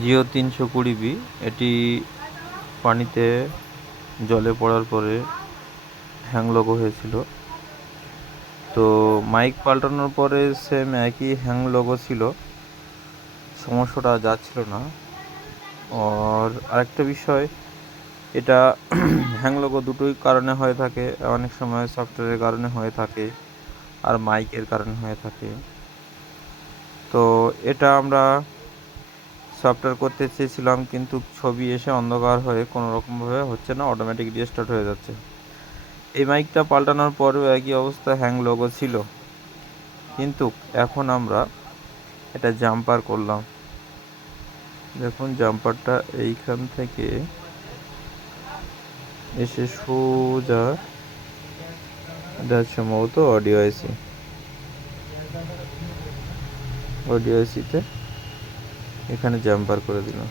Jio 320B এটি পানিতে জলে পড়ার পরে হ্যাং লোগো হয়েছিল। তো মাইক পাল্টানোর পরে সেম একই হ্যাং লোগো ছিল, সমস্যাটা যাচ্ছিল না। আর আরেকটা বিষয়, এটা হ্যাং লোগো দুটোই কারণে হয়ে থাকে, অনেক সময় সফটওয়্যারের কারণে হয়ে থাকে আর মাইকের কারণে হয়ে থাকে। তো এটা আমরা সফটওয়্যার করতে চেয়েছিলাম, কিন্তু ছবি এসে অন্ধকার হয়ে কোনো রকমভাবে হচ্ছে না, অটোমেটিক রিস্টার্ট হয়ে যাচ্ছে। এই মাইকটা পাল্টানোর পরেও একই অবস্থা, হ্যাং লোগো ছিল। কিন্তু এখন আমরা এটা জাম্পার করলাম, দেখুন জাম্পারটা এইখান থেকে এসে সোজা, এটা সম্ভবত অডিও আইসিতে এখানে জাম্পার করে দিলাম।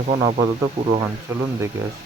এখন আপাতত পুরো হন, চলুন দেখে আসি।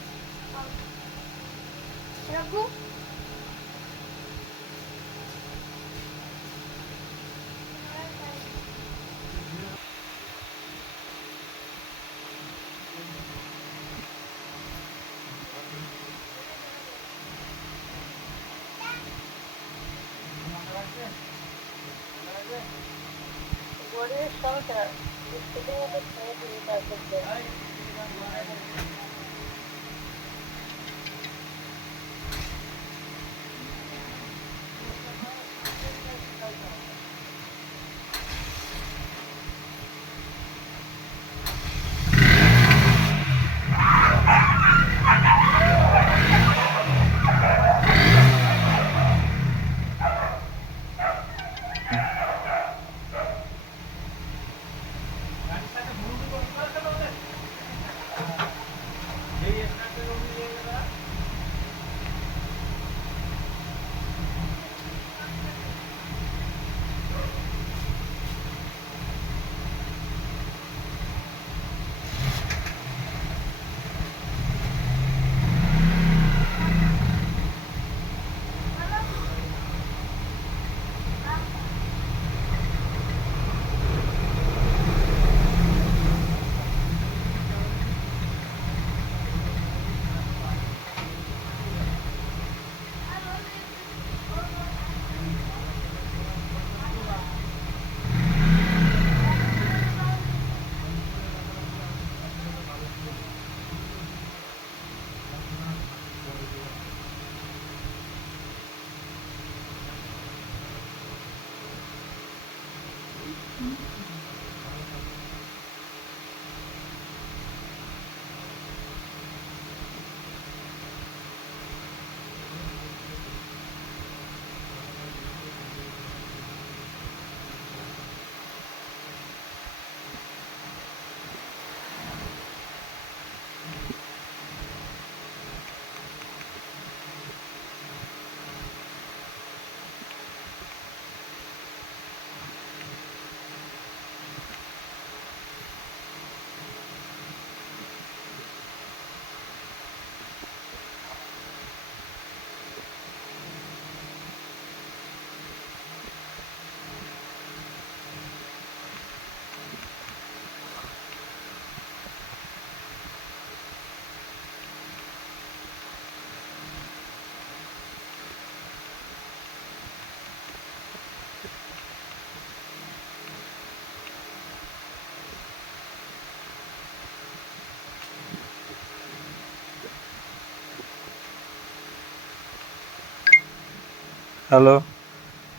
Hello,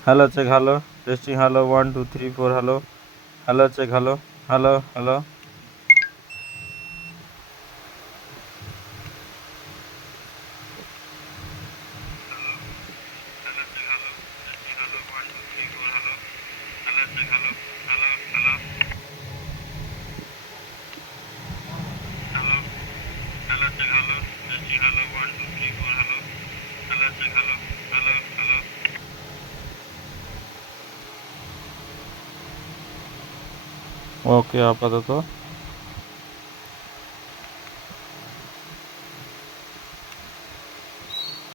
hello check, hello testing, hello 1 2 3 4, hello, hello check, hello, hello, hello. Okay, আপাতত